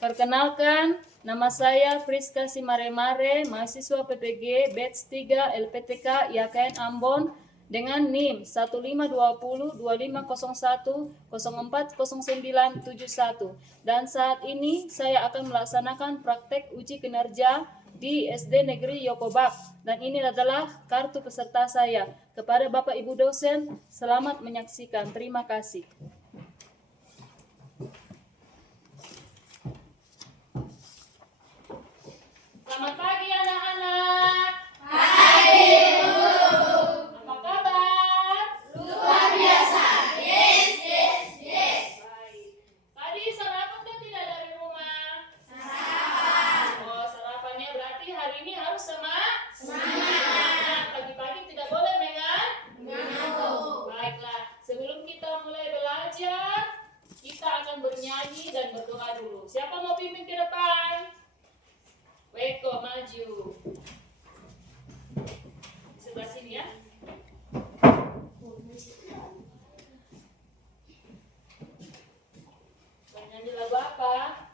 Perkenalkan, nama saya Friska Simaremare, mahasiswa PPG Batch 3 LPTK IAKN Ambon dengan NIM 1520-2501-040971. Dan saat ini saya akan melaksanakan praktek uji kinerja di SD Negeri Yokobak. Dan ini adalah kartu peserta saya. Kepada Bapak Ibu dosen, selamat menyaksikan. Terima kasih. Selamat pagi anak-anak. Hai Bu. Apa kabar? Luar biasa. Yes. Baik. Tadi sarapan kan tidak dari rumah? Sarapan. Oh, sarapannya berarti hari ini harus semangat. Semangat. Pagi-pagi tidak boleh Mengantuk. Baiklah, sebelum kita mulai belajar, kita akan bernyanyi dan berdoa dulu. Siapa mau pimpin ke depan? Weko, maju. Di sebelah sini ya. Nyanyi lagu apa?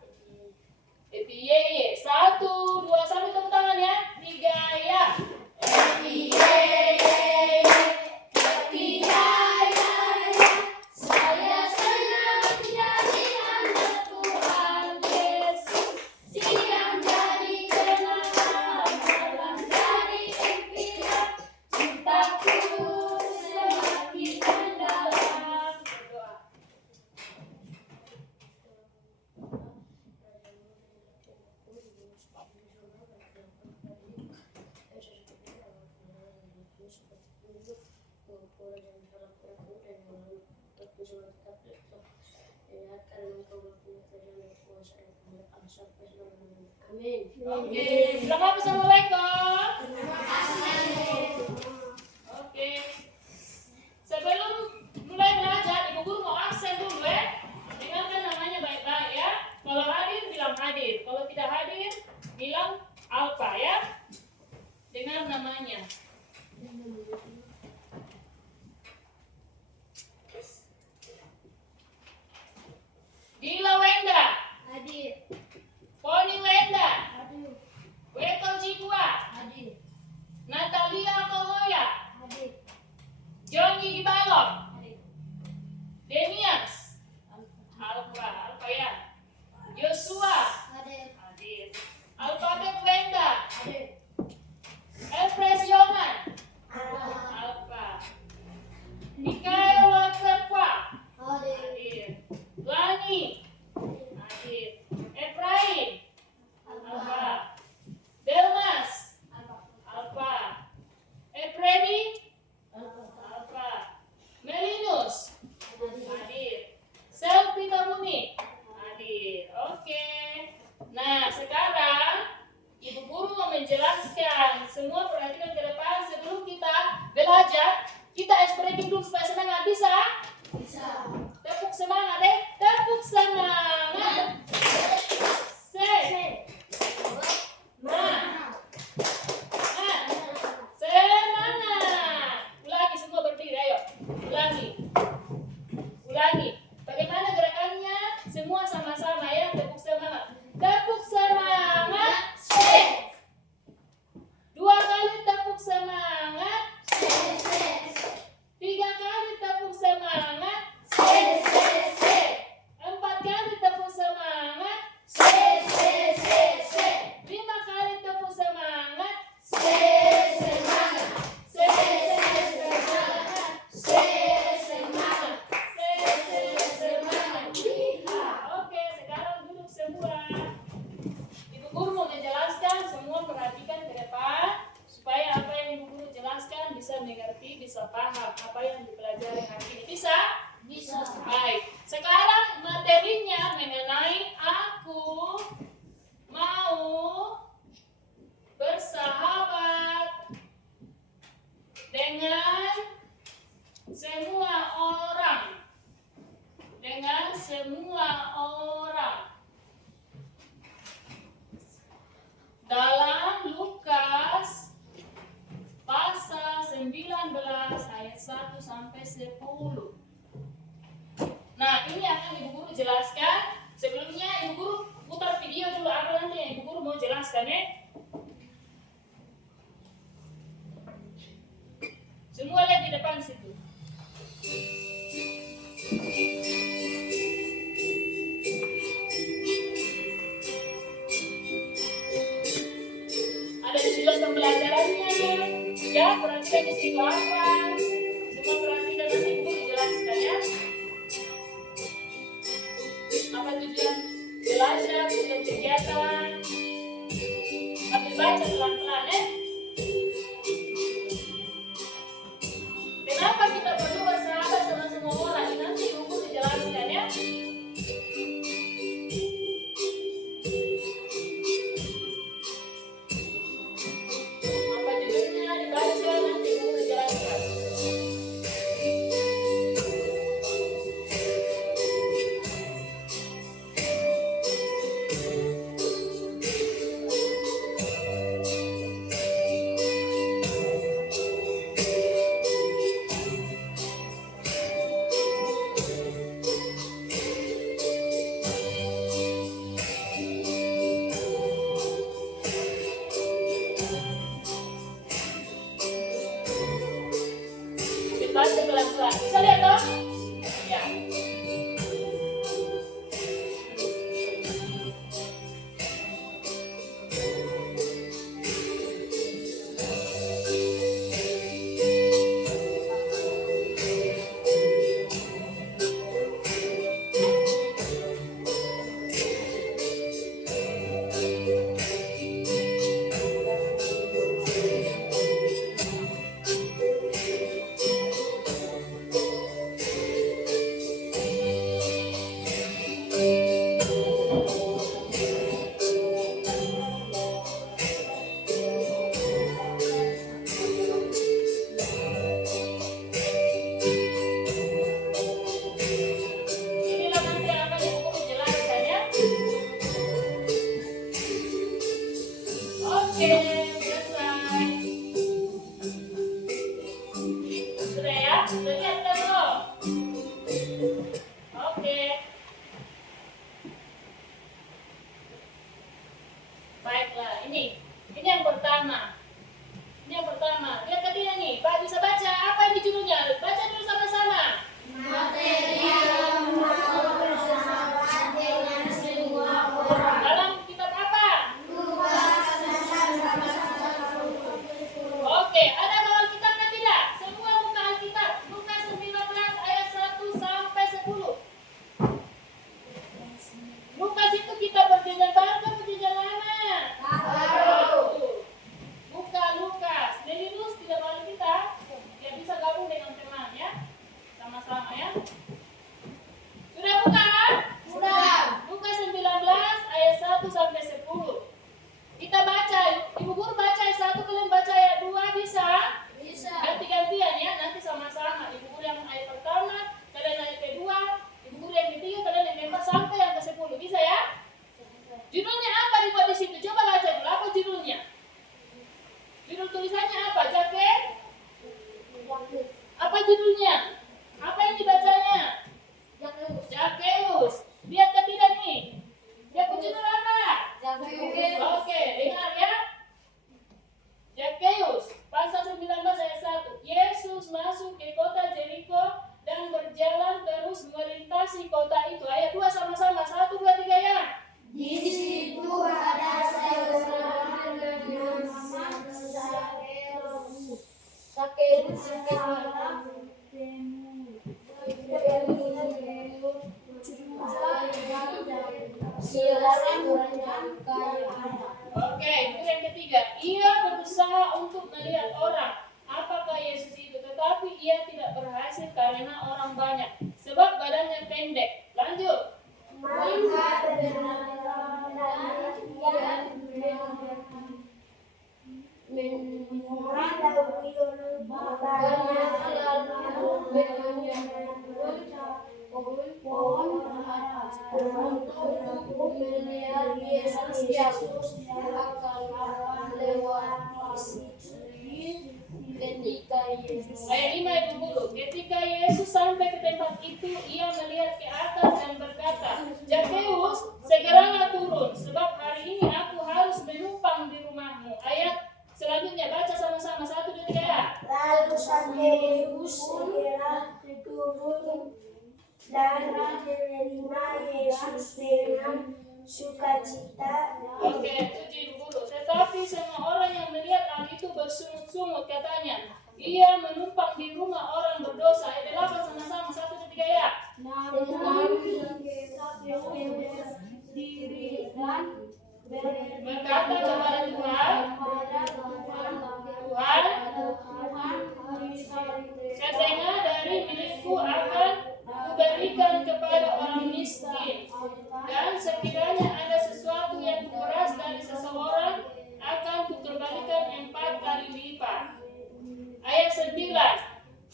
Epi Yeye. 1, 2, sambil tepuk tangan ya. 3 ya. Happy day. Happy day. Saya senang menjadi anak Tuhan Yesus. Siang jadi kenangan, malam jadi impian. Cintaku semakin mendalam. Berdoa. Amin. Oke, bilang apa sama Weko? Terima kasih. Oke. Sebelum mulai belajar, Ibu Guru mau absen dulu ya. Dengarkan namanya baik-baik ya. Kalau hadir, bilang hadir. Kalau tidak hadir, bilang apa ya. Dengar namanya. Dila Wenda, Hadir. Poni Wenda, Hadir. Weko Jibua, Hadir. Natalia Koloya, Hadir. Jongi Gibalok, Hadir. Denias, Alfa ya. Joshua, Hadir. hadir. Alfabet Wenda, Hadir. Elpres Yoman, Alfa. Mikael Waterpa, Hadir. hadir. Lani, hadir. Efraim, Alfa. Delmas, Alfa. Efredi, Alfa. Melinus, hadir. Selvi Tamuni, hadir. Oke. Nah, sekarang Ibu Guru mau menjelaskan. Semua perhatikan ke depan sebelum kita belajar. Kita ekspresi dulu supaya semangat. Bisa? Bisa. Tepuk semangat deh. Tepuk semangat. Se. Nah. Semangat. Ulangi semua berdiri. Ayo. Ulangi. Bagaimana gerakannya? Semua sama-sama ya. Tepuk semangat. Tepuk semangat. Se. 2 kali tepuk semangat. 3 kali tepuk semangat. 4 kali tepuk semangat. 5 kali tepuk semangat. Semangat. Oke, sekarang duduk jelaskan ya. Semua lihat di depan situ. Ada tujuan pembelajarannya. Ya, perhatikan di situ apa. Semua perhatikan nanti ibu dijelaskan ya. Apa tujuan belajar, tujuan kegiatan. Tapi baca pelan-pelan ya. Kenapa kita perlu bersahabat sama semua orang? Ini nanti ibu dijelaskan ya. Apa judulnya dibaca nanti ibu dijelaskan. Dibaca pelan-pelan. Bisa lihat toh? Ya. Inilah nanti yang akan ibu jelaskan ya. Oke, selesai. Sudah ya? Sudah lihat kan belum? Oke. Baiklah, ini yang pertama. Ini yang pertama. Lihat tadi nih, Pak bisa baca. Apa ini judulnya? Baca dulu sama-sama. Materi yang mau bersahabat dengan semua orang. Dalam kitab apa? Lukas pasal 1. Oke, ada bawah kitabnya tidak? Semua buka Alkitab. Lukas 19 ayat 1 sampai 10. Lukas itu kitab perjanjian baru atau perjanjian lama? Baru. Buka Lukas. Leninus tidak bawa Alkitab. Ya bisa gabung dengan teman ya. Sama-sama ya. Sudah buka? Sudah. Lukas 19 ayat 1 sampai 10. Kita baca. Ibu guru baca ayat 1, kalian baca ayat 2 bisa? Bisa. Ganti-gantian ya, nanti sama-sama. Ibu guru yang ayat pertama, kalian ayat kedua, ibu guru yang ketiga, kalian yang keempat sampai yang ke-10. Bisa ya? Judulnya apa dibuat di situ? Coba baca dulu. Apa judulnya? Judul tulisannya apa? Jaket? Apa judulnya? Apa yang dibacanya? Jakeus. Lihat ke tidak nih? Dia punya judul apa? Oke, dengar ya. Jakeus, pasal 19 ayat 1. Yesus masuk ke kota Jeriko dan berjalan terus melintasi kota itu. Ayat 2 sama-sama. 1, 2, 3 ya. Di situ ada seorang bernama Sakeus. Oke, itu yang ketiga. Ia berusaha untuk melihat orang. Apakah Yesus itu? Tetapi ia tidak berhasil karena orang banyak. Sebab badannya pendek. Lanjut. Ayat 5 Ibu Guru. Ketika Yesus sampai ke tempat itu, ia melihat ke atas dan berkata, Jakeus, segeralah turun, sebab hari ini aku harus menumpang dan menerima Yesus dengan sukacita. Oke, puji Ibu Guru. Tetapi semua orang yang melihat hal itu bersungut-sungut katanya, ia menumpang di rumah orang berdosa. Ayat 8 sama-sama, 1, 2, 3 ya. Diri dan Berkata kepada Tuhan, Tuhan, setengah dari milikku akan kuberikan kepada orang miskin. Dan sekiranya ada sesuatu yang kuperas dari seseorang, akan kukembalikan 4 kali lipat. Ayat 9.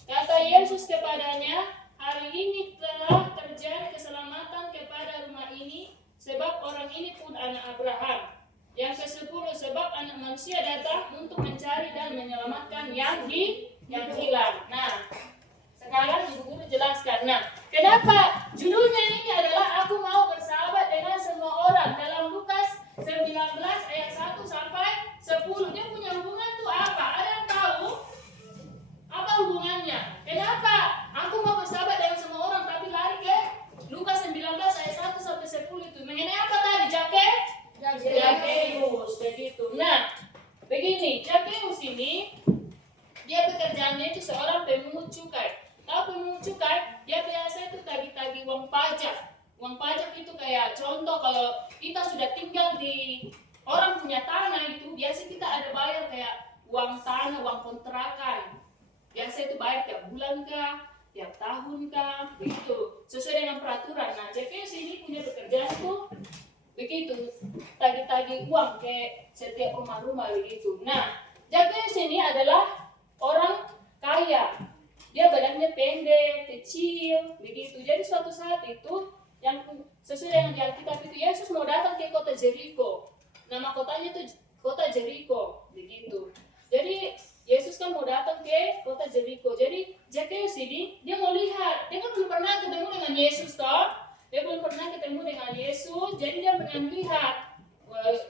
Kata Yesus kepadanya, hari ini telah terjadi keselamatan kepada rumah ini, sebab orang ini pun anak Abraham. Yang ke-10, sebab anak manusia datang untuk mencari dan menyelamatkan yang hilang. Nah, sekarang Ibu Guru jelaskan. Nah, kenapa judulnya ini adalah Aku Mau Bersahabat Dengan Semua Orang. Dalam Lukas 19 ayat 1 sampai 10. Dia punya hubungan tuh apa? Ada yang tahu? Apa hubungannya? Kenapa aku mau bersahabat dengan semua orang tapi lari ke Lukas 19 ayat 1 sampai 10 itu? Mengenai apa tadi? Zakeus, begitu. Nah, begini, Zakeus ini dia pekerjaannya itu seorang pemungut cukai. Tahu pemungut cukai? Dia biasa itu tagih-tagih uang pajak. Uang pajak itu kayak contoh kalau kita sudah tinggal di orang punya tanah itu, biasa kita ada bayar kayak uang tanah, uang kontrakan. Biasa itu bayar tiap bulan kah, tiap tahun kah, begitu. Sesuai dengan peraturan. Nah, Zakeus ini punya pekerjaan itu begitu, tagih-tagih uang ke setiap rumah-rumah begitu. Nah, Zakeus ini adalah orang kaya. Dia badannya pendek, kecil, begitu. Jadi suatu saat itu yang sesuai dengan di Alkitab itu Yesus mau datang ke kota Jericho. Nama kotanya itu kota Jericho, begitu. Jadi Yesus kan mau datang ke kota Jericho. Jadi Zakeus ini dia mau lihat. Dia kan belum pernah ketemu dengan Yesus toh. Dia belum pernah ketemu dengan Yesus. Jadi dia pengen lihat.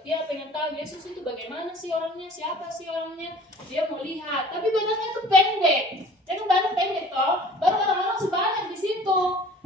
Dia pengen tahu Yesus itu bagaimana sih orangnya, siapa sih orangnya. Dia mau lihat. Tapi badannya itu pendek. Dia kan badan pendek toh. Baru orang-orang sudah banyak di situ.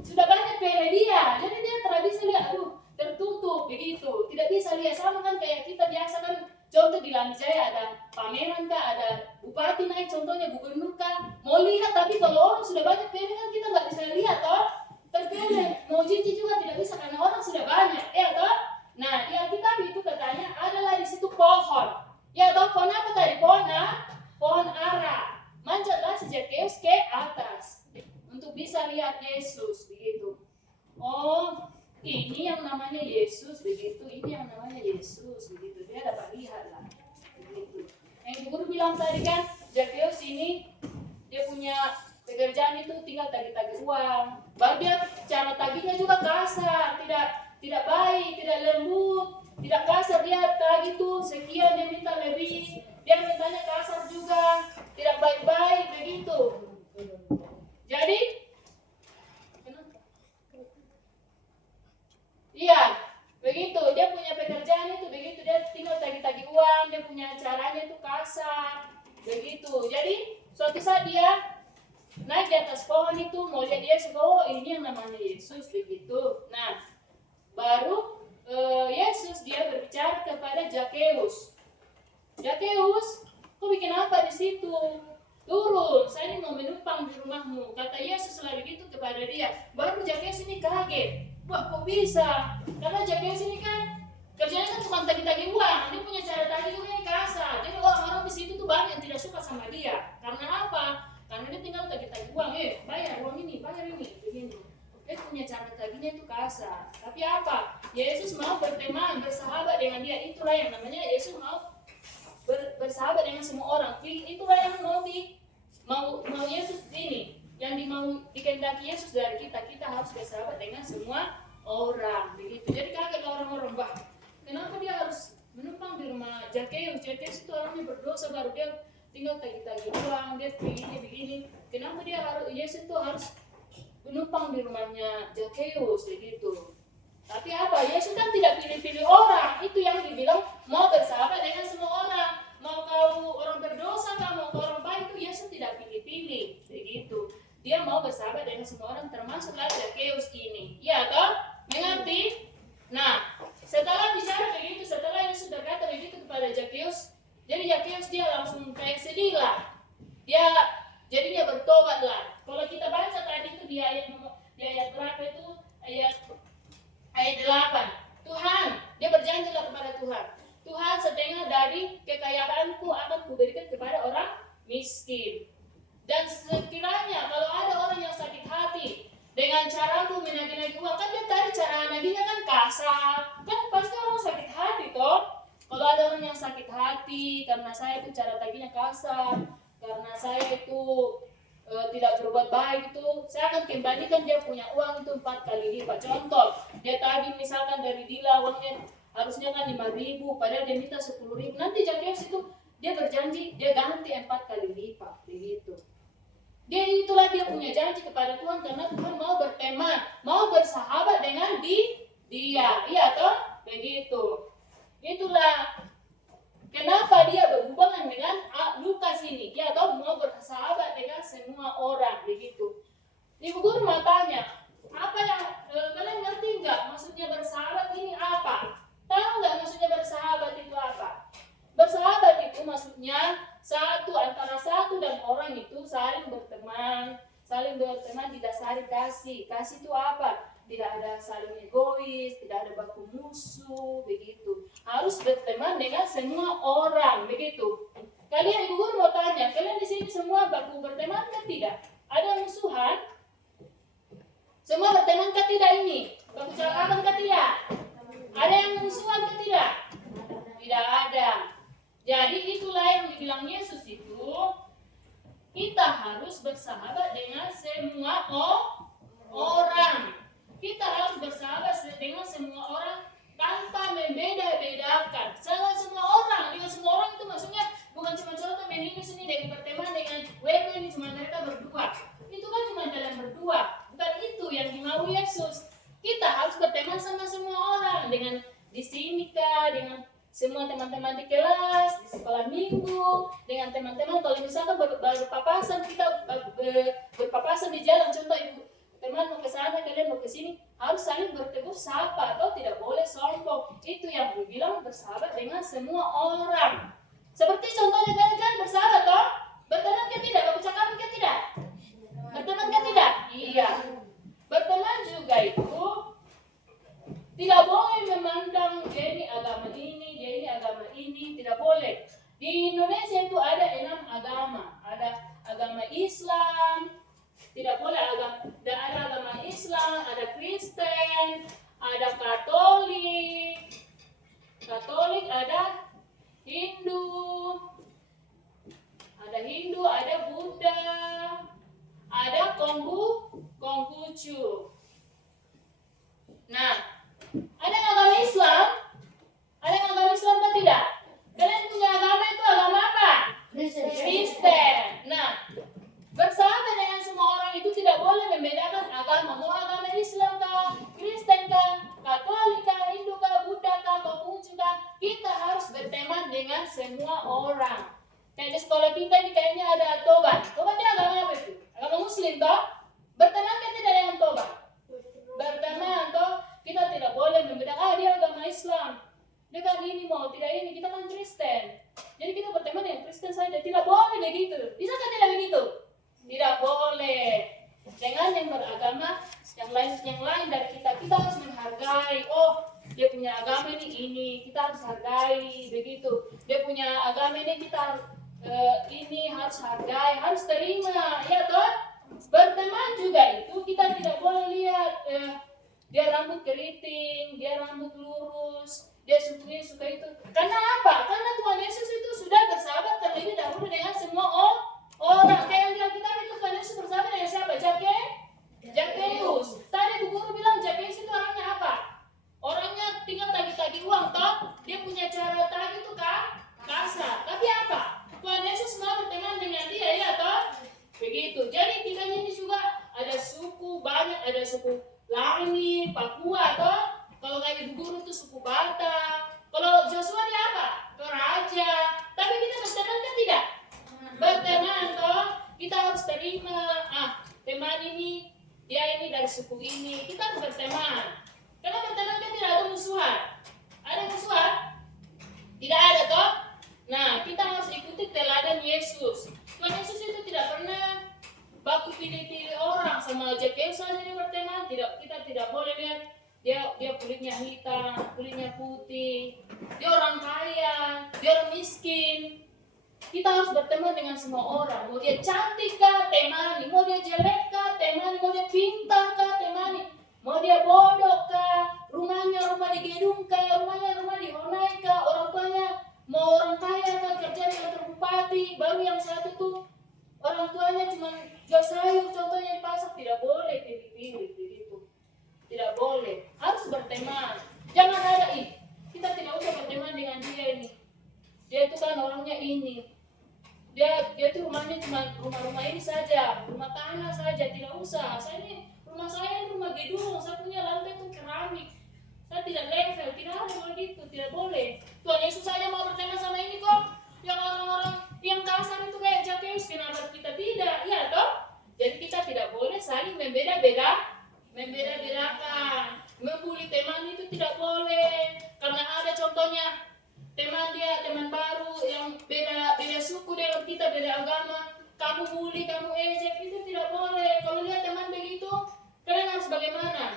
Sudah banyak pilih dia. Jadi dia tidak bisa lihat. Aduh, tertutup begitu. Tidak bisa lihat sama kan kayak kita biasa kan. Contoh di Lanijaya ada pameran kah, ada bupati naik, contohnya gubernur kah. Mau lihat tapi kalau orang sudah banyak pilih kan kita nggak bisa lihat toh. Terpilih, mau jinji juga tidak bisa karena orang sudah banyak, ya toh. Nah di Alkitab itu katanya adalah di situ pohon. Ya toh, pohon apa tadi? Pohon ara. Manjatlah si Zakeus ke atas untuk bisa lihat Yesus begitu. Oh, ini yang namanya Yesus begitu, ini yang namanya Yesus begitu. Dia dapat lihat lah begitu. Yang Ibu Guru bilang tadi kan, Zakeus ini dia punya pekerjaan itu tinggal tagih-tagih uang. Baru dia cara tagihnya juga kasar, tidak baik, tidak lembut, tidak kasar. Dia tagih tuh sekian, dia minta lebih, dia mintanya kasar juga, tidak baik-baik begitu. Jadi iya, begitu. Dia punya pekerjaan itu begitu. Dia tinggal tagih-tagih uang. Dia punya caranya itu kasar, begitu. Jadi suatu saat dia naik di atas pohon itu mau lihat Yesus. Oh, ini yang namanya Yesus begitu. Nah, baru Yesus dia berbicara kepada Zakeus. Zakeus, kau bikin apa di situ? Turun, saya ini mau menumpang di rumahmu. Kata Yesus lah begitu kepada dia. Baru Zakeus ini kaget. Wah, kok bisa? Karena Zakeus ini kan kerjanya kan cuma tagih-tagih uang. Dia punya cara tagih juga yang kasar. Jadi orang-orang di situ tuh banyak yang tidak suka sama dia. Karena apa? Karena dia tinggal tagih-tagih uang. Bayar uang ini, bayar ini, begini. Dia punya cara tagihnya itu kasar. Tapi apa? Yesus mau berteman, bersahabat dengan dia. Itulah yang namanya Yesus mau bersahabat dengan semua orang. Itulah yang mau Yesus ini. Yang mau dikehendaki Yesus dari kita harus bersahabat dengan semua orang begitu. Jadi kaget orang-orang, bah, kenapa dia harus menumpang di rumah Zakeus? Zakeus itu orangnya berdosa, baru dia tinggal tagih-tagih uang, dia begini. Kenapa dia Yesus itu harus menumpang di rumahnya Zakeus begitu? Tapi apa? Yesus kan tidak pilih-pilih orang. Itu yang dibilang mau bersahabat dengan semua orang. Mau kau orang berdosa, mau kau orang baik, itu Yesus tidak pilih-pilih begitu. Dia mau bersahabat dengan semua orang, termasuklah Zakeus. miskin. Dan sekiranya kalau ada orang yang sakit hati dengan caraku menagih-nagih uang, kan dia tadi cara nagihnya kan kasar, kan pasti orang sakit hati toh. Kalau ada orang yang sakit hati karena saya itu cara tagihnya kasar, karena saya itu tidak berbuat baik itu, saya akan kembalikan dia punya uang itu 4 kali lipat. Contoh, dia tagih misalkan dari Dila uangnya harusnya kan 5.000, padahal dia minta 10.000. Nanti Zakheus itu dia berjanji dia ganti 4 kali lipat, begitu. Itulah dia punya janji kepada Tuhan, karena Tuhan mau berteman, mau bersahabat dengan dia. Iya toh? Begitu. Itulah kenapa dia berhubungan dengan Lukas ini. Ya toh, mau bersahabat dengan semua orang, begitu. Ibu guru mau tanya, apa yang kalian ngerti nggak maksudnya bersahabat ini apa? Tahu nggak maksudnya bersahabat itu apa? Bersahabat itu maksudnya antara satu dan orang itu saling berteman didasari kasih. Kasih itu apa? Tidak ada saling egois, tidak ada baku musuh, begitu. Harus berteman dengan semua orang, begitu. Kalian ibu guru mau tanya, kalian di sini semua baku berteman kan tidak? Ada musuhan? Semua berteman kan tidak ini? Baku cakapan kan tidak? Ada yang musuhan kan tidak? Tidak ada. Jadi itulah yang dibilang Yesus itu, kita harus bersahabat dengan semua orang. Kita harus bersahabat dengan semua orang tanpa membeda-bedakan. Semua orang, dengan semua orang itu maksudnya bukan cuma contoh ini sini dari berteman dengan WP ini cuma mereka berdua. Itu kan cuma kalian berdua. Bukan itu yang dimau Yesus. Kita harus berteman sama semua orang, dengan di sini kah, dengan semua teman-teman di kelas, di sekolah minggu, dengan teman-teman kalau misalkan berpapasan, kita berpapasan di jalan, contoh ibu teman mau ke sana, kalian mau ke sini, harus saling bertegur sapa atau tidak boleh sombong. Itu yang dibilang bersahabat dengan semua orang. Seperti contohnya kalian kan bersahabat toh? Berteman kan tidak? Bercakap kan tidak? Berteman kan tidak? Iya. Berteman juga itu tidak boleh memandang dia ini agama ini, dia ini agama ini, tidak boleh. Di Indonesia itu ada 6 agama. Ada agama Islam, tidak boleh ada agama Islam, ada Kristen, ada Katolik, ada Hindu, ada Buddha, ada Konghucu. Nah, ada yang agama Islam? Ada yang agama Islam atau tidak? Kalian punya agama itu agama apa? Kristen. Nah, bersahabat dengan semua orang itu tidak boleh membedakan agama. Mau agama Islam kah, Kristen kah, Katolik kah, Hindu kah, Buddha kah, Konghucu kah, kita harus berteman dengan semua orang. Kayak di sekolah kita ini kayaknya ada tobat. Tobat itu agama apa itu? Agama Muslim toh? Berteman kan tidak dengan tobat? Berteman toh? Kita tidak boleh membedakan, dia agama Islam, dia kan ini mau, tidak ini, kita kan Kristen. Jadi kita berteman dengan Kristen saja, tidak boleh begitu. Bisa kan tidak begitu? Tidak boleh. Dengan yang beragama yang lain dari kita harus menghargai. Oh, dia punya agama ini, kita harus hargai, begitu. Dia punya agama ini, kita ini harus hargai, harus terima, ya toh? Berteman juga itu kita tidak boleh lihat dia rambut keriting, dia rambut lurus, dia suka itu. Karena apa? Karena Tuhan Yesus itu sudah bersahabat terlebih dahulu dengan semua orang. Kayak yang di Alkitab itu Tuhan Yesus bersahabat dengan siapa? Zakheus. Tadi Bu Guru bilang Zakheus itu orangnya apa? Orangnya tinggal tagih-tagih uang toh. Dia punya cara tagih itu kasar. Tapi apa? Tuhan Yesus mau berteman dengan dia, ya toh? Begitu. Jadi kita ini juga ada suku banyak, ada suku Langi, Papua toh. Kalau kayak Ibu Guru tuh suku Batak. Kalau Joshua dia apa? Toraja. Tapi kita berteman kan tidak? Berteman toh. Kita harus terima. Teman ini, dia ini dari suku ini. Kita harus berteman. Karena berteman kan tidak ada musuhan. Ada musuhan? Tidak ada toh. Nah, kita harus ikuti teladan Yesus. Tuhan Yesus itu tidak pernah baku pilih-pilih orang. Sama Zakheus saja dia berteman. Kita tidak boleh lihat dia kulitnya hitam, kulitnya putih, dia orang kaya, dia orang miskin. Kita harus berteman dengan semua orang. Mau dia cantik kah, temani. Mau dia jelek kah, temani. Mau dia pintar kah, temani. Mau dia bodoh kah, rumahnya rumah di gedung kah, rumahnya rumah di Honai kah, orang tuanya mau orang kaya kah, kerja di kantor bupati. Baru yang satu tuh orang tuanya cuma jual sayur, contohnya di pasar. Tidak boleh pilih-pilih begitu. Tidak boleh. Harus berteman. Jangan ada kita tidak usah berteman dengan dia ini. Dia itu kan orangnya ini. Dia tuh rumahnya cuma rumah-rumah ini saja, rumah tanah saja, tidak usah. Rumah saya ini rumah gedung, saya punya lantai itu keramik. Saya tidak level, tidak ada begitu, tidak boleh. Tuhan Yesus saja mau berteman sama ini kok. Yang orang-orang yang kasar itu kayak Zakheus, kenapa kita tidak? Iya toh? Jadi kita tidak boleh saling membeda-bedakan. Membuli teman itu tidak boleh. Karena ada contohnya teman baru yang beda suku dengan kita, beda agama, kamu bully, kamu ejek, itu tidak boleh. Kalau lihat teman begitu, kalian harus bagaimana?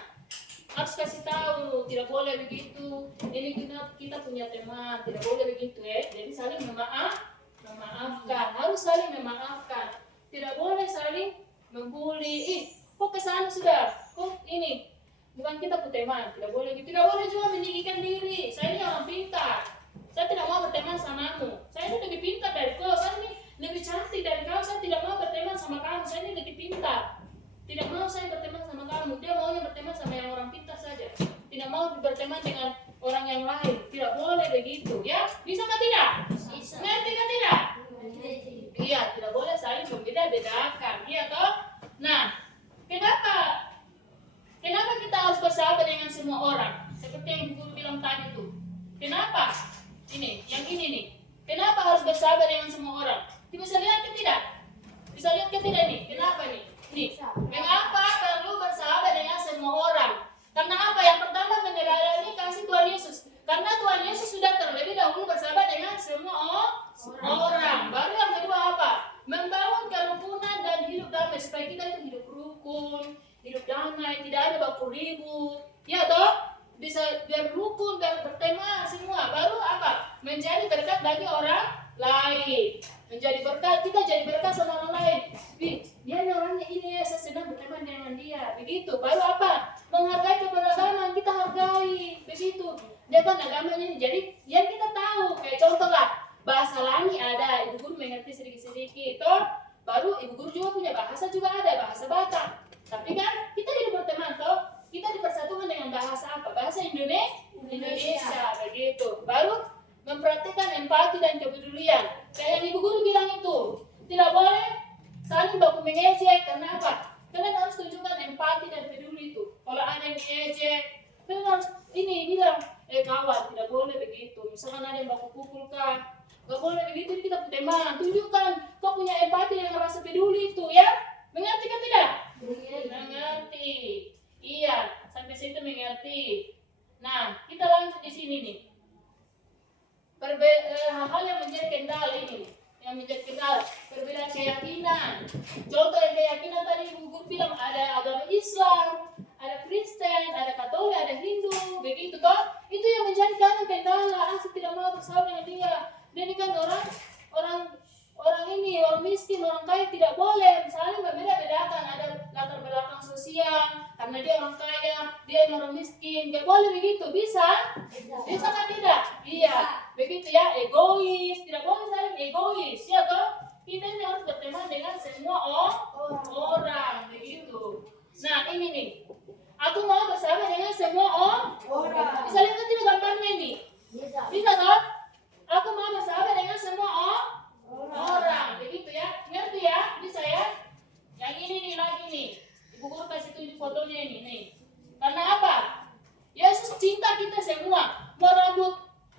Harus kasih tahu, tidak boleh begitu. Ini kita punya teman, tidak boleh begitu ya. Jadi saling memaafkan, harus saling memaafkan. Tidak boleh saling membuli. Kok kesana sudah? Kok ini? Bukan kita punya teman, tidak boleh gitu. Tidak boleh juga meninggikan diri. Saya ini orang pintar. Saya tidak mau berteman samamu. Saya ini lebih pintar dari kau. Saya ini lebih cantik dari kau. Saya tidak mau berteman sama kamu. Saya ini lebih pintar. Tidak mau saya berteman sama kamu. Dia maunya berteman sama yang orang pintar saja. Tidak mau berteman dengan orang yang lain. Tidak boleh begitu. Ya, bisa nggak tidak? Bisa. Ngerti nggak tidak? Iya, tidak boleh saling membeda-bedakan. Iya toh? Nah, kenapa kita harus bersahabat dengan semua orang? Seperti yang guru bilang tadi tuh. Kenapa? Yang ini nih. Kenapa harus bersahabat dengan semua orang? Bisa lihat ke tidak? Bisa lihat ke tidak nih? Kenapa nih? Mengapa perlu bersahabat dengan semua orang? Karena apa? Yang pertama meneladani kasih Tuhan Yesus. Karena Tuhan Yesus sudah terlebih dahulu bersahabat dengan semua orang. Baru yang kedua apa? Membangun kerukunan dan hidup damai supaya kita itu hidup rukun, hidup damai, tidak ada baku ribut. Ya toh? Bisa biar rukun, biar berteman semua. Baru apa? Menjadi berkat bagi orang lain. Menjadi berkat, kita jadi berkat sama orang lain. Dia orangnya ini, saya sedang berteman dengan dia. Begitu. Baru apa? Menghargai keberagaman, kita hargai. Begitu. Dia kan agamanya ini. Jadi yang kita tahu, kayak contoh lah, bahasa Langi ada, ibu guru mengerti sedikit-sedikit. Toh, baru ibu guru juga punya bahasa juga ada, bahasa Batak. Tapi kan kita hidup berteman toh. Kita dipersatukan dengan bahasa apa? Bahasa Indonesia, begitu. Baru memperhatikan empati dan kepedulian. Kayak yang ibu guru bilang itu, tidak boleh saling baku mengejek. Karena apa? Kalian harus tunjukkan empati dan peduli itu. Kalau ada yang mengejek, kalian harus bilang, kawan, tidak boleh begitu. Misalkan ada yang baku pukul kan, gak boleh begitu. Kita punya teman, tunjukkan kau punya empati dan rasa peduli itu, ya. Mengerti kan tidak? Mengerti. Iya, sampai situ mengerti. Nah, kita lanjut di sini nih. Hal-hal yang menjadi kendala ini, yang menjadi kendala, perbedaan keyakinan. Contoh yang keyakinan tadi ibu guru bilang ada agama Islam, ada Kristen, ada Katolik, ada Hindu, begitu toh. Itu yang menjadi kendala. Saya tidak mau bersahabat dengan dia. Dia ini kan orang miskin, orang kaya tidak boleh. Misalnya berbeda-bedakan, ada latar belakang sosial, karena dia orang kaya, dia orang miskin, gak boleh begitu. Bisa kan tidak? Iya, begitu ya, egois, tidak boleh saling egois, ya toh? Kita ini harus berteman dengan semua orang, begitu. Nah ini nih, aku mau bersahabat dengan semua orang. Bisa lihat tidak gambarnya ini? Bisa toh? Aku mau bersahabat dengan semua orang, begitu ya? Ngerti ya? Bisa ya? Yang ini nih lagi nih, ibu guru kasih tunjuk fotonya ini nih. Karena apa? Yesus cinta kita semua.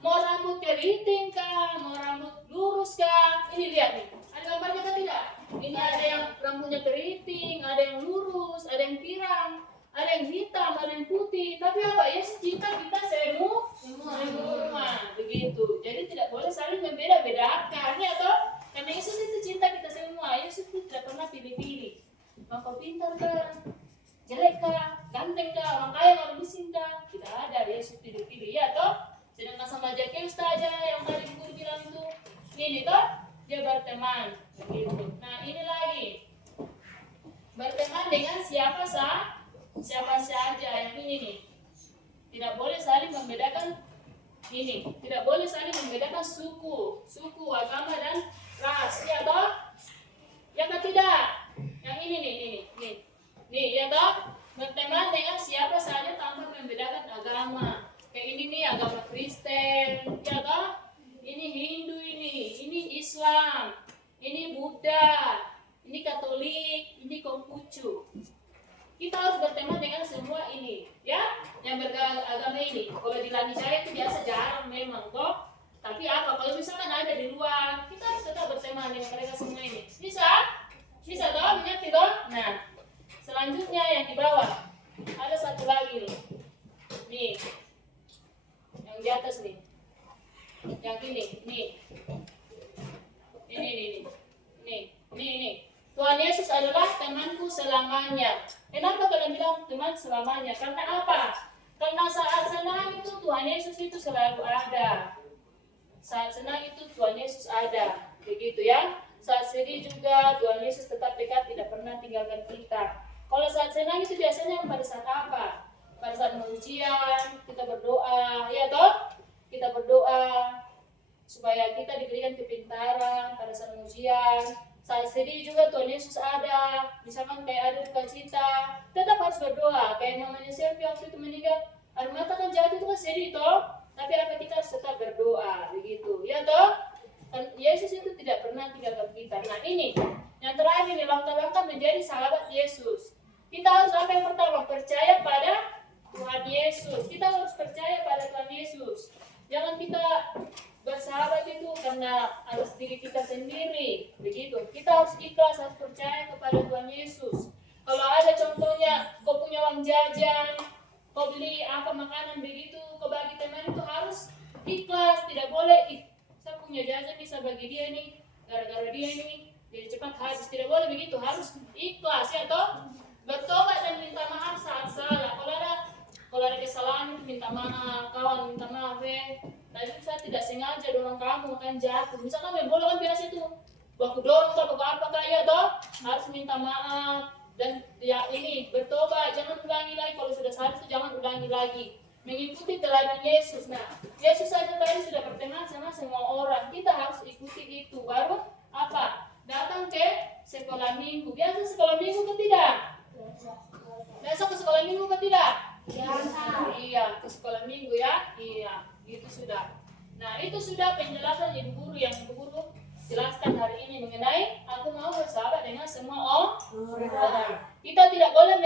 Mau rambut keriting kah? Mau rambut lurus kah? Ini lihat nih. Ada gambarnya kan tidak? Ini ada yang rambutnya keriting, ada yang lurus, ada yang pirang, ada yang hitam, ada yang putih. Tapi apa? Yesus cinta kita semua. Begitu. Jadi tidak boleh saling membeda-bedakan, ya toh? Karena Yesus itu cinta kita semua. Yesus itu tidak pernah pilih-pilih. Mau kau pintar kah? Jelek kah? Ganteng kah? Orang kaya, orang miskin kah? Tidak ada. Yesus pilih-pilih, ya toh? Sedangkan sama Zakheus saja yang tadi guru bilang itu, ini toh, dia berteman begitu. Nah ini lagi berteman dengan siapa saja. Yang ini nih tidak boleh saling membedakan. Ini tidak boleh saling membedakan suku, agama dan ras, ya toh? Ya kan tidak? Yang ini nih, ya toh? Berteman dengan siapa saja tanpa membedakan agama. Kayak ini nih agama Kristen, ya toh? Ini Hindu ini Islam, ini Buddha, ini Katolik, ini Konghucu. Kita harus berteman dengan semua ini, ya, yang beragama ini. Kalau di Lanijaya itu biasa jarang memang, toh. Tapi apa? Kalau misalkan ada di luar, kita harus tetap berteman dengan mereka semua ini. Bisa toh, mengerti toh? Nah, selanjutnya yang di bawah ada satu lagi nih, yang di atas nih, yang ini. Tuhan Yesus adalah temanku selamanya. Kenapa kalian bilang teman selamanya? Karena apa? Karena saat senang itu Tuhan Yesus itu selalu ada. Saat senang itu Tuhan Yesus ada. Begitu ya. Saat sedih juga Tuhan Yesus tetap dekat, tidak pernah tinggalkan kita. Kalau saat senang itu biasanya pada saat apa? Pada saat ujian, kita berdoa, ya toh? Kita berdoa supaya kita diberikan kepintaran pada saat ujian. Saat sedih juga Tuhan Yesus ada. Misalkan kayak ada duka cita, tetap harus berdoa. Kayak mamanya Selvi waktu itu meninggal, air mata kan jatuh itu kan sedih toh. Tapi apa kita harus tetap berdoa begitu, ya toh? Dan Yesus itu tidak pernah tinggalkan kita. Nah ini yang terakhir nih, langkah-langkah menjadi sahabat Yesus. Kita harus apa yang pertama? Percaya pada Tuhan Yesus. Kita harus percaya pada Tuhan Yesus. Jangan kita bersahabat itu karena atas diri kita sendiri, begitu. Kita harus ikhlas, harus percaya kepada Tuhan Yesus. Kalau ada contohnya, kau punya uang jajan, kau beli apa makanan begitu, kau bagi teman itu harus ikhlas, tidak boleh. Saya punya jajan bisa bagi dia nih, gara-gara dia nih, jadi cepat habis. Tidak boleh begitu, harus ikhlas ya toh. Bertobat dan minta maaf saat salah. Kalau ada kesalahan itu minta maaf, kawan minta maaf Tadi saya tidak sengaja dorong kamu kan jatuh. Misalkan main bola kan biasa itu, baku dorong atau baku apa kayak toh, harus minta maaf dan ya ini bertobat, jangan ulangi lagi. Kalau sudah salah itu jangan ulangi lagi. Mengikuti teladan Yesus. Nah, Yesus saja tadi sudah berteman sama semua orang. Kita harus ikuti itu. Baru apa? Datang ke sekolah minggu. Biasa sekolah minggu ke tidak? Biasa ke sekolah minggu ke tidak? Iya, ke sekolah minggu ya. Iya. Itu sudah. Nah, itu sudah penjelasan ibu guru yang ibu guru jelaskan hari ini mengenai aku mau bersahabat dengan semua orang. Kita tidak boleh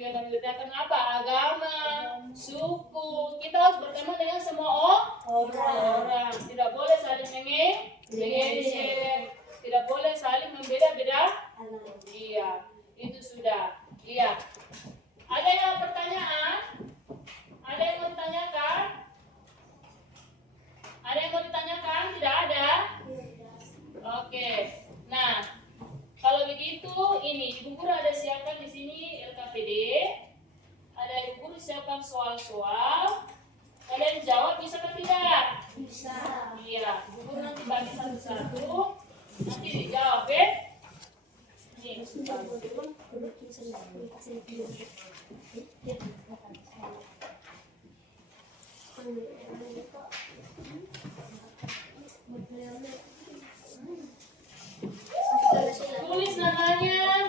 membedakan apa? Agama, suku. Kita harus berteman dengan semua orang. Tidak boleh saling mengejek. Tidak boleh saling membeda-beda. Iya, itu sudah. Iya. Ada yang pertanyaan? Ada yang mau ditanyakan? Ada yang mau ditanyakan? Tidak ada? Oke. Nah, kalau begitu ini Ibu Guru ada siapkan di sini LKPD. Ada Ibu Guru siapkan soal-soal. Kalian jawab bisa atau tidak? Bisa. Iya, Ibu Guru nanti bagi satu-satu. Nanti dijawab ya. Nih. Tulis namanya,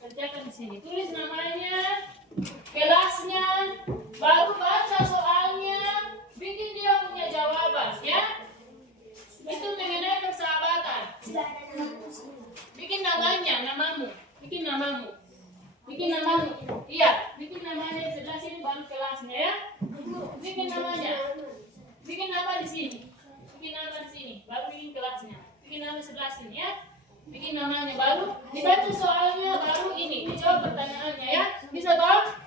kerjakan di sini. Tulis namanya, kelasnya, baru baca soalnya, bikin dia punya jawaban, ya. Itu mengenai persahabatan. Bikin namanya, namamu, bikin namamu. Iya, bikin namanya di sebelah sini baru kelasnya ya. Bikin namanya. Bikin nama di sini. Bikin nama di sini, baru bikin kelasnya. Bikin nama sebelah sini ya. Bikin namanya baru dibaca soalnya, baru ini dijawab pertanyaannya ya. Bisa toh?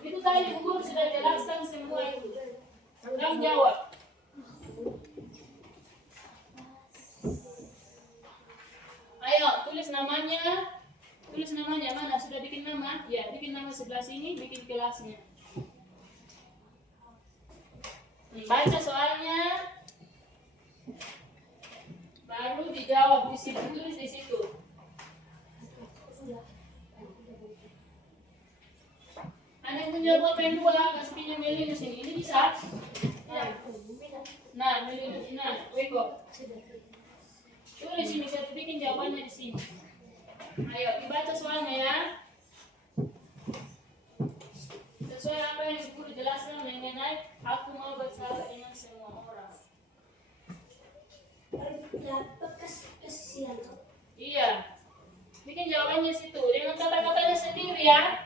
Itu tadi Ibu Guru sudah jelaskan semua itu. Kamu jawab. Ayo tulis namanya. Tulis namanya mana? Sudah bikin nama? Ya, bikin nama sebelah sini, bikin kelasnya. Baca soalnya. soalnya melinus ini bisa. Nah, melinus. Nah, Weko. Tulis sini, saya bikin jawabannya di sini. Ayo, dibaca soalnya ya. Sesuai apa yang guru jelaskan mengenai aku mau bersahabat dengan semua orang. Dapat kesian. Iya. Bikin jawabannya situ dengan kata-katanya sendiri ya.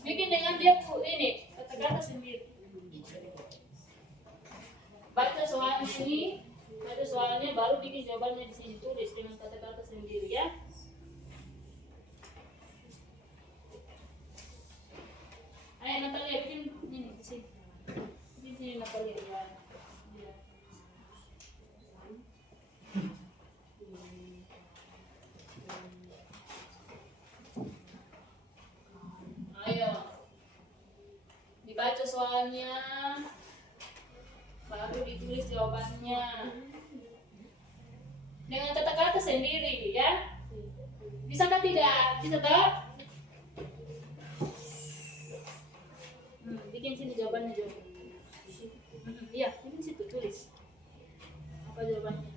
Bikin dengan dia ini kata-kata sendiri. Baca soalnya ini, baca soalnya baru bikin jawabannya di sini, tulis dengan kata-kata sendiri ya. Ayo Natalia bikin ini di sini. Di sini Natalia ya. Iya. Ayo. Dibaca soalnya. Baru ditulis jawabannya. Dengan kata-kata sendiri ya. Bisakah tidak? Bisa tak? Bikin sini jawabannya juga. Iya, bikin situ tulis. Apa jawabannya?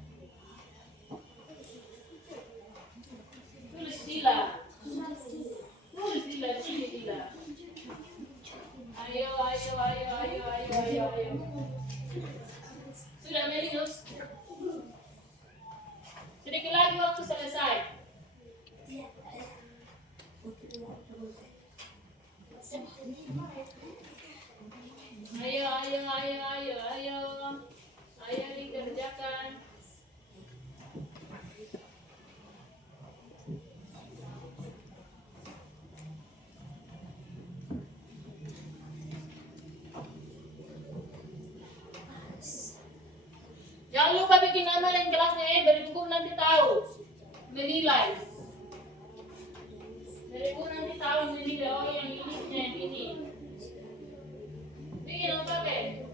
Tulis Dila. Tulis Dila, sini Dila. Ayo. Sudah Melinus? Sedikit lagi waktu selesai. Ayo dikerjakan. Jangan lupa bikin nama dan kelasnya ya, dari guru nanti tahu menilai. Dari guru nanti tahu menilai oh yang ini. Bikin apa be?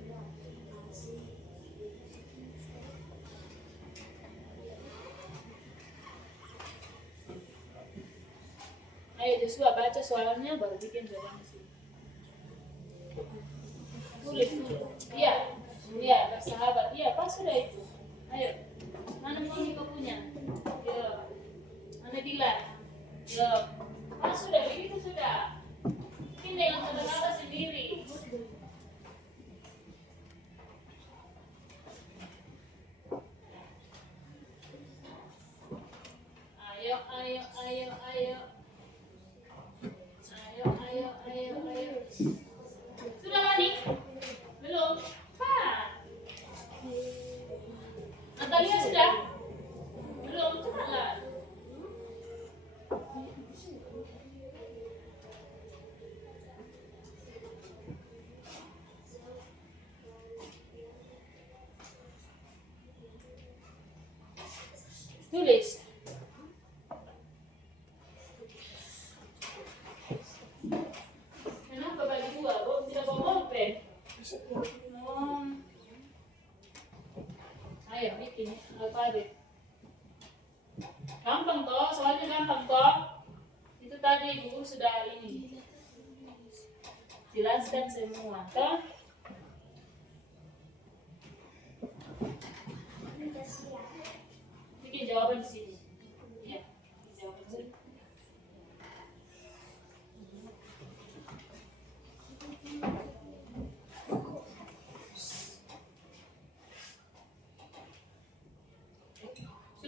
Ayo Joshua baca soalnya baru bikin jawabannya sih. Tulis. Iya, bersahabat. Iya, pas sudah itu. Ayo. Mana Monica punya? Ya. Mana Dila? Ya. Pas sudah begitu sudah. Bikin dengan kata-kata sendiri. Ayo. Sudah Lani? Belum? Natalia sudah? Belum? Cepatlah. Tulis. Kenapa bagi dua? Tidak bawa pulpen? Ayo bikin alfabet. Gampang toh, soalnya gampang toh. Itu tadi guru sudah ini jelaskan semua toh. Bikin jawaban di sini. Ya, jawaban di sini.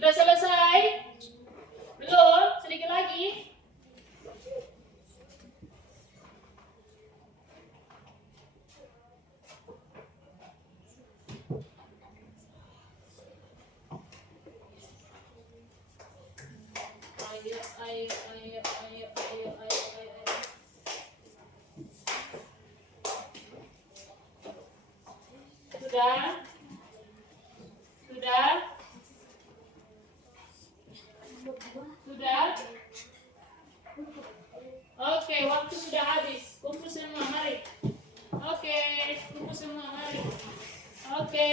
Sudah selesai? Belum? Sedikit lagi. Ayo. Sudah? Oke, waktu sudah habis. Kumpul semua, mari. Oke, kumpul semua, mari. Oke,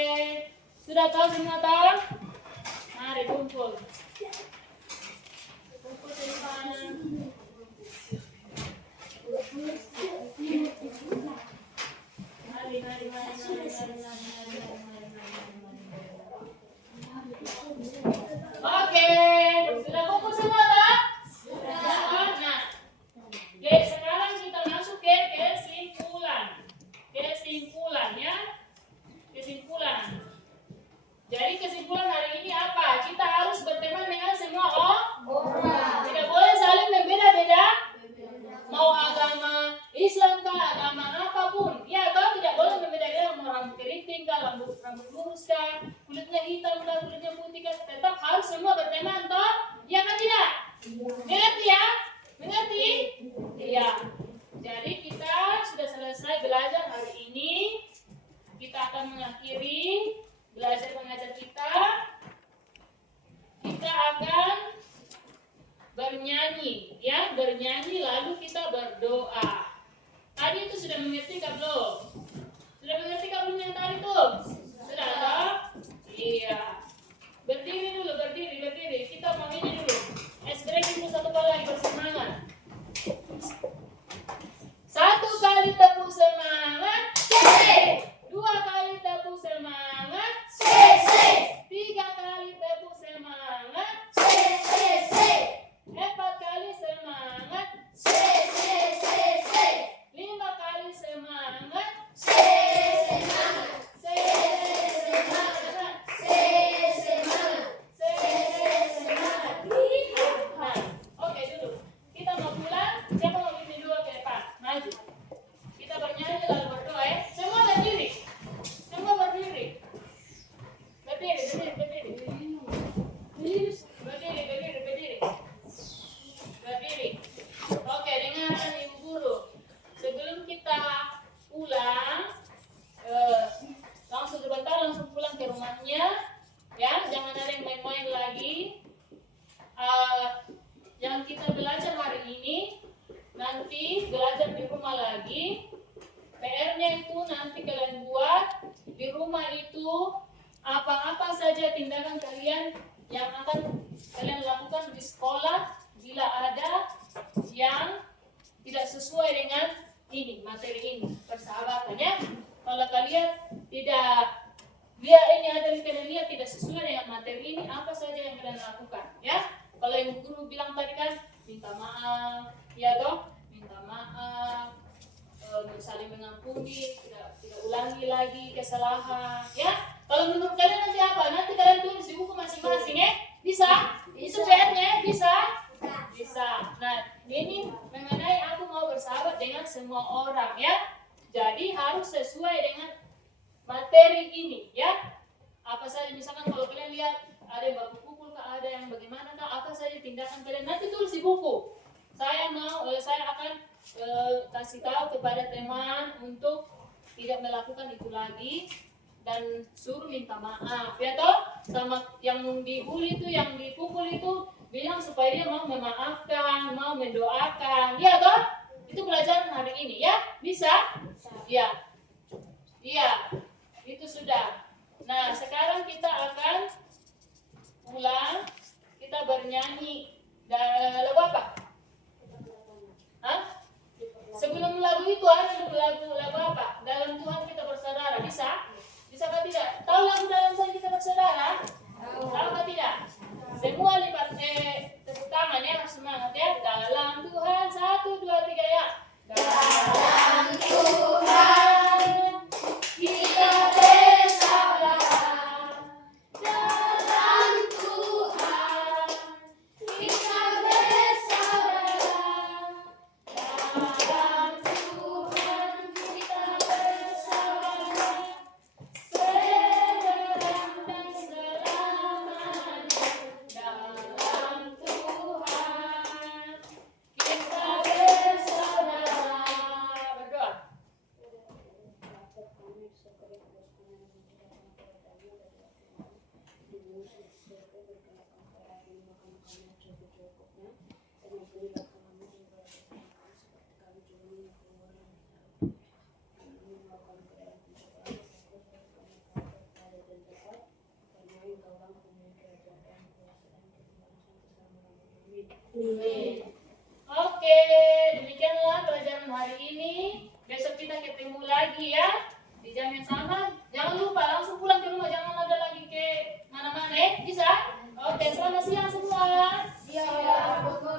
sudah tahu semua tahu? Mari kumpul. Kumpul semua. Oke, sudah kumpul semua tak? Sudah. Nah, oke, sekarang kita masuk ke kesimpulan. Kesimpulan ya. Kesimpulan. Jadi kesimpulan hari ini apa? Kita harus berteman dengan semua orang. Tidak boleh saling berbeda-beda. Mau agama Islam kah, agama apapun. Ya, atau tidak boleh berbeda-beda. Mau rambut keriting kah, rambut lurus kah, kulitnya hitam kah, kulitnya putih kah. Tetap harus semua berteman toh. Ya kan tidak? Mengerti ya? Mengerti? Iya. Jadi kita sudah selesai belajar hari ini. Kita akan mengakhiri belajar mengajar kita. Kita akan bernyanyi, ya, bernyanyi lalu kita berdoa. Tadi itu sudah mengerti kah belum? Sudah mengerti kah belum yang tadi tuh? Sudah toh? Iya. Berdiri dulu, berdiri. Kita mau ini dulu. Es breaking itu satu kali lagi bersemangat. Satu kali tepuk semangat. Dua kali tepuk semangat. 3 kali tepuk semangat. 4 kali semangat. 5 kali semangat. Nah, oke dulu. Kita mau pulang. Siapa mau pimpin dua ke depan? Maju. Kita bernyanyi lalu berdoa ya. Semua berdiri. Semua berdiri. Berdiri. Oke, dengarkan Ibu Guru. Sebelum kita pulang, langsung sebentar langsung pulang ke rumahnya. Ya, jangan ada yang main-main lagi. Yang kita belajar hari ini, nanti belajar di rumah lagi. PR-nya itu nanti kalian buat di rumah itu apa-apa saja tindakan kalian yang akan kalian lakukan di sekolah bila ada yang tidak sesuai dengan ini materi ini persahabatan ya. Kalau kalian tidak lihat ini ada yang kalian lihat tidak sesuai dengan materi ini, apa saja yang kalian lakukan ya. Kalau Ibu Guru bilang tadi kan minta maaf ya toh, minta maaf, saling mengampuni, tidak ulangi lagi kesalahan ya. Kalau menurut kalian nanti apa? Nanti kalian tulis di buku masing-masing ya. Bisa? Itu PR-nya bisa? Bisa. Nah, ini mengenai aku mau bersahabat dengan semua orang ya. Jadi harus sesuai dengan materi ini ya. Apa saja misalkan kalau kalian lihat ada yang baku pukul kah, ada yang bagaimana kah, apa saja tindakan kalian nanti tulis di buku. Saya akan kasih tahu kepada teman untuk tidak melakukan itu lagi dan suruh minta maaf ya toh, sama yang dibully itu, yang dipukul itu bilang supaya dia mau memaafkan, mau mendoakan ya toh. Itu pelajaran hari ini ya. Bisa? Iya. Itu sudah. Nah, sekarang kita akan pulang. Kita bernyanyi lagu apa? Hah? Sebelum lagu itu ada lagu apa? Dalam Tuhan kita bersaudara. Bisa? Bisa atau tidak? Tahu lagu dalam Tuhan kita bersaudara? Tahu atau tidak? Semua lipat tepuk tangan ya, semangat ya. Dalam Tuhan 1, 2, 3 ya. Dalam Tuhan kita bersaudara. Dalam Tuhan kita bersaudara. Dalam Tuhan kita bersaudara. Seberang dan selamanya. Dalam Tuhan kita bersaudara. Berdoa. Oke, demikianlah pelajaran hari ini. Besok kita ketemu lagi ya di di jam yang sama. Jangan lupa langsung pulang ke rumah, jangan ada lagi ke mana-mana. Bisa? Oke, selamat siang semua. Iya, Bu Guru.